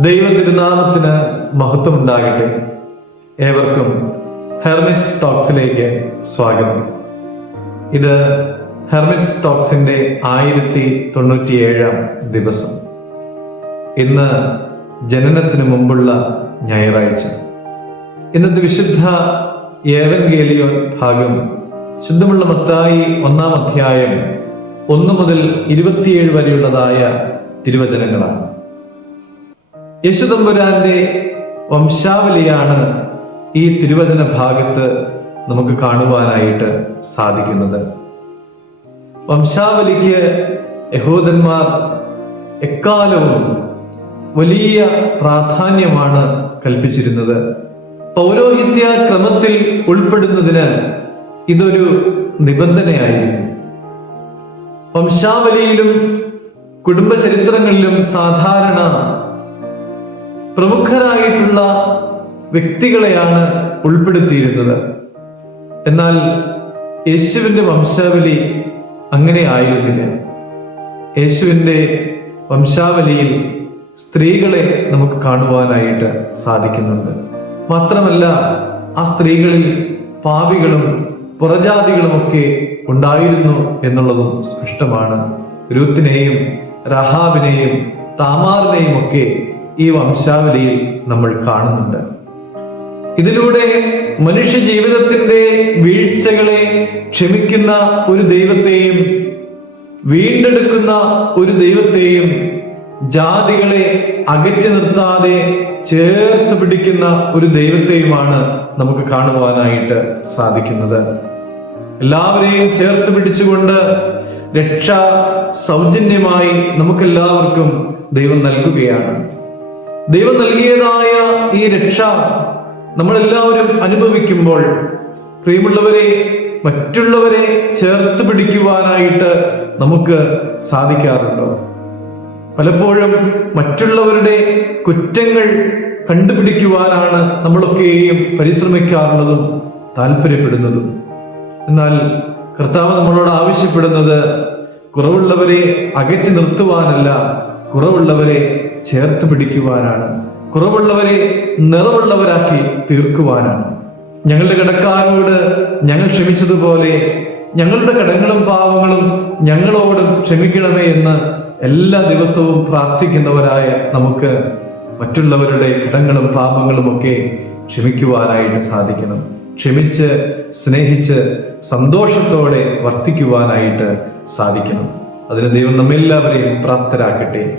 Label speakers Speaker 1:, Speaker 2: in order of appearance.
Speaker 1: ദൈവ തിരുനാമത്തിന് മഹത്വമുണ്ടാകട്ടെ. ഏവർക്കും ഹെർമിറ്റ്സ് ടോക്സിലേക്ക് സ്വാഗതം. ഇത് ഹെർമിറ്റ്സ് ടോക്സിന്റെ ആയിരത്തി തൊണ്ണൂറ്റിയേഴാം ദിവസം. ഇന്ന് ജനനത്തിന് മുമ്പുള്ള ഞായറാഴ്ച. ഇന്നത്തെ വിശുദ്ധ ഏവൻഗേലിയോൻ ഭാഗം ശുദ്ധമുള്ള മത്തായി ഒന്നാം അധ്യായം ഒന്ന് മുതൽ ഇരുപത്തിയേഴ് വരെയുള്ളതായ തിരുവചനങ്ങളാണ്. യേശുദമ്പുരാന്റെ വംശാവലിയാണ് ഈ തിരുവചന ഭാഗത്ത് നമുക്ക് കാണുവാനായിട്ട് സാധിക്കുന്നത്. വംശാവലിക്ക് യഹൂദന്മാർ എക്കാലവും വലിയ പ്രാധാന്യമാണ് കൽപ്പിച്ചിരുന്നത്. പൗരോഹിത്യ ക്രമത്തിൽ ഉൾപ്പെടുന്നതിന് ഇതൊരു നിബന്ധനയായിരുന്നു. വംശാവലിയിലും കുടുംബചരിത്രങ്ങളിലും സാധാരണ പ്രമുഖരായിട്ടുള്ള വ്യക്തികളെയാണ് ഉൾപ്പെടുത്തിയിരുന്നത്. എന്നാൽ യേശുവിന്റെ വംശാവലി അങ്ങനെ ആയിരുന്നില്ല. യേശുവിന്റെ വംശാവലിയിൽ സ്ത്രീകളെ നമുക്ക് കാണുവാനായിട്ട് സാധിക്കുന്നുണ്ട്. മാത്രമല്ല ആ സ്ത്രീകളിൽ പാപികളും പുറജാതികളുമൊക്കെ ഉണ്ടായിരുന്നു എന്നുള്ളതും സ്പഷ്ടമാണ്. രൂത്തിനെയും റഹാബിനെയും താമാറിനെയും ഒക്കെ ഈ വംശാവലിയിൽ നമ്മൾ കാണുന്നുണ്ട്. ഇതിലൂടെ മനുഷ്യ ജീവിതത്തിന്റെ വീഴ്ചകളെ ക്ഷമിക്കുന്ന ഒരു ദൈവത്തെയും വീണ്ടെടുക്കുന്ന ഒരു ദൈവത്തെയും ജാതികളെ അകറ്റി നിർത്താതെ ചേർത്ത് പിടിക്കുന്ന ഒരു ദൈവത്തെയുമാണ് നമുക്ക് കാണുവാനായിട്ട് സാധിക്കുന്നത്. എല്ലാവരെയും ചേർത്ത് പിടിച്ചുകൊണ്ട് രക്ഷ സൗജന്യമായി നമുക്കെല്ലാവർക്കും ദൈവം നൽകുകയാണ്. ദൈവം നൽകിയതായ ഈ രക്ഷ നമ്മളെല്ലാവരും അനുഭവിക്കുമ്പോൾ പ്രിയമുള്ളവരെ മറ്റുള്ളവരെ ചേർത്ത് പിടിക്കുവാനായിട്ട് നമുക്ക് സാധിക്കാറുണ്ടോ? പലപ്പോഴും മറ്റുള്ളവരുടെ കുറ്റങ്ങൾ കണ്ടുപിടിക്കുവാനാണ് നമ്മളൊക്കെയും പരിശ്രമിക്കാറുള്ളതും താല്പര്യപ്പെടുന്നതും. എന്നാൽ കർത്താവ് നമ്മളോട് ആവശ്യപ്പെടുന്നത് കുറവുള്ളവരെ അകറ്റി നിർത്തുവാനല്ല കുറവുള്ളവരെ ചേർത്ത് പിടിക്കുവാനാണ്. കുറവുള്ളവരെ നിറവുള്ളവരാക്കി തീർക്കുവാനാണ്. ഞങ്ങളുടെ കടക്കാരോട് ഞങ്ങൾ ക്ഷമിച്ചതുപോലെ ഞങ്ങളുടെ കടങ്ങളും പാവങ്ങളും ഞങ്ങളോടും ക്ഷമിക്കണമേ എന്ന് എല്ലാ ദിവസവും പ്രാർത്ഥിക്കുന്നവരായ നമുക്ക് മറ്റുള്ളവരുടെ കടങ്ങളും പാപങ്ങളും ഒക്കെ ക്ഷമിക്കുവാനായിട്ട് സാധിക്കണം. ക്ഷമിച്ച് സ്നേഹിച്ച് സന്തോഷത്തോടെ വർത്തിക്കുവാനായിട്ട് സാധിക്കണം. അതിന് ദൈവം നമ്മെല്ലാവരെയും പ്രാപ്തരാക്കട്ടെ.